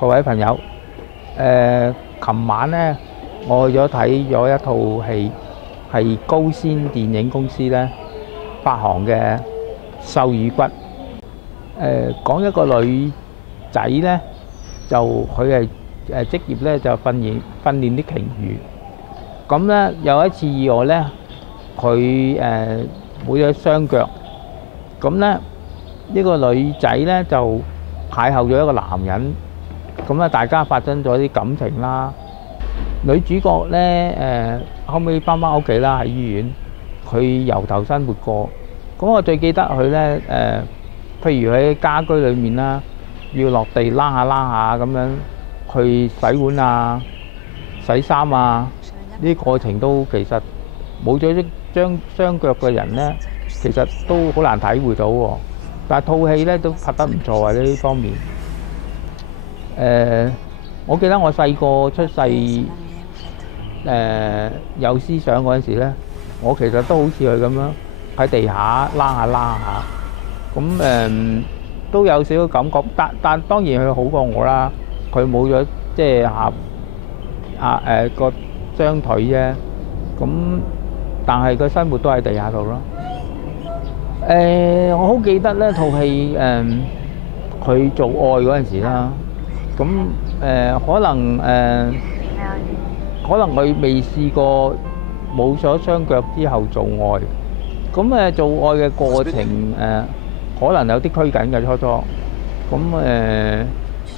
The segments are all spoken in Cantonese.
各位朋友，琴晚呢，我去咗睇咗一套戲，係高先電影公司呢發行嘅《獸與骨》。講一個女仔呢，就佢係職業呢，就訓練啲鯨魚。咁呢有一次意外呢，佢冇咗雙腳。咁呢呢個女仔呢就邂逅咗一個男人。咁啊，大家發生咗啲感情啦。女主角呢後尾翻屋企啦，喺醫院，佢由頭生活過。咁我最記得佢呢譬如喺家居裏面啦，要落地躝下咁樣去洗碗啊、洗衫啊，呢啲過程都其實冇咗張雙腳嘅人呢，其實都好難體會到喎。但係套戲呢都拍得唔錯啊，呢方面。我記得我細個出世有思想嗰陣時呢，我其實都好似佢咁樣喺地下躝下，咁都有少少感覺，但當然佢好過我啦，佢冇咗即係個雙腿啫，咁但係個生活都喺地下度咯。我好記得呢套戲佢做愛嗰陣時啦。咁可能佢未試過冇咗雙腳之後做愛，咁做愛嘅過程可能有啲拘謹嘅初初，咁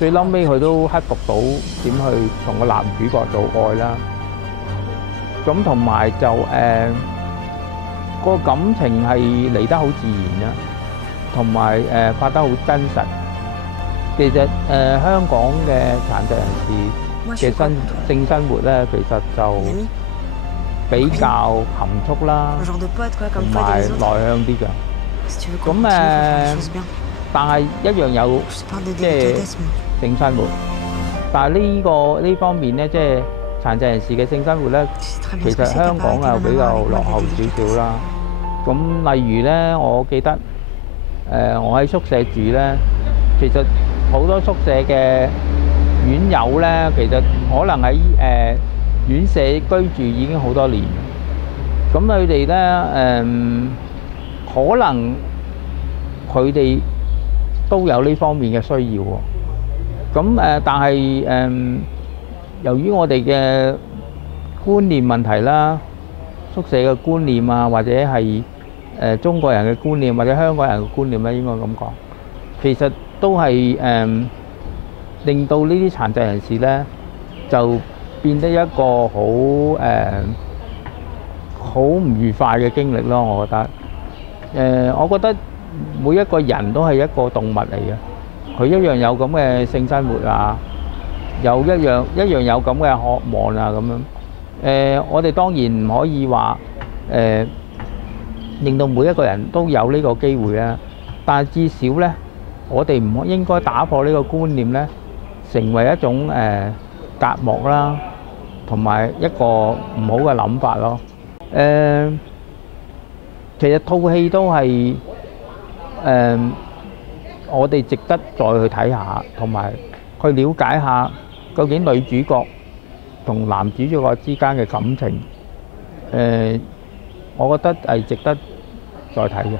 最嬲尾佢都克服到點去同個男主角做愛啦。咁同埋就個感情係嚟得好自然啦，同埋拍得好真實。其實香港嘅殘疾人士嘅性生活咧，其實就比較含蓄啦，同埋內向啲嘅。咁但係一樣有即係性生活，但係呢方面咧，即係殘疾人士嘅性生活咧，其實香港啊比較落後少少啦。咁例如咧，我記得我喺宿舍住咧，其實好多宿舍嘅院友咧，其實可能喺院舍居住已經好多年。咁佢哋咧可能佢哋都有呢方面嘅需要喎。咁但係由於我哋嘅觀念問題啦，宿舍嘅觀念啊，或者係中國人嘅觀念，或者香港人嘅觀念咧，應該咁講，其實都係令到呢啲殘疾人士咧，就變得一個好唔愉快嘅經歷咯。我覺得我覺得每一個人都係一個動物嚟嘅，佢一樣有咁嘅性生活啊，一樣有咁嘅渴望啊咁樣。我哋當然唔可以話令到每一個人都有呢個機會啊，但係至少咧，我哋唔應該打破呢個觀念咧，成為一種隔膜啦，同埋一個唔好嘅諗法咯。其實套戲都係我哋值得再去睇下，同埋去了解下究竟女主角同男主角之間嘅感情。我覺得係值得再睇嘅。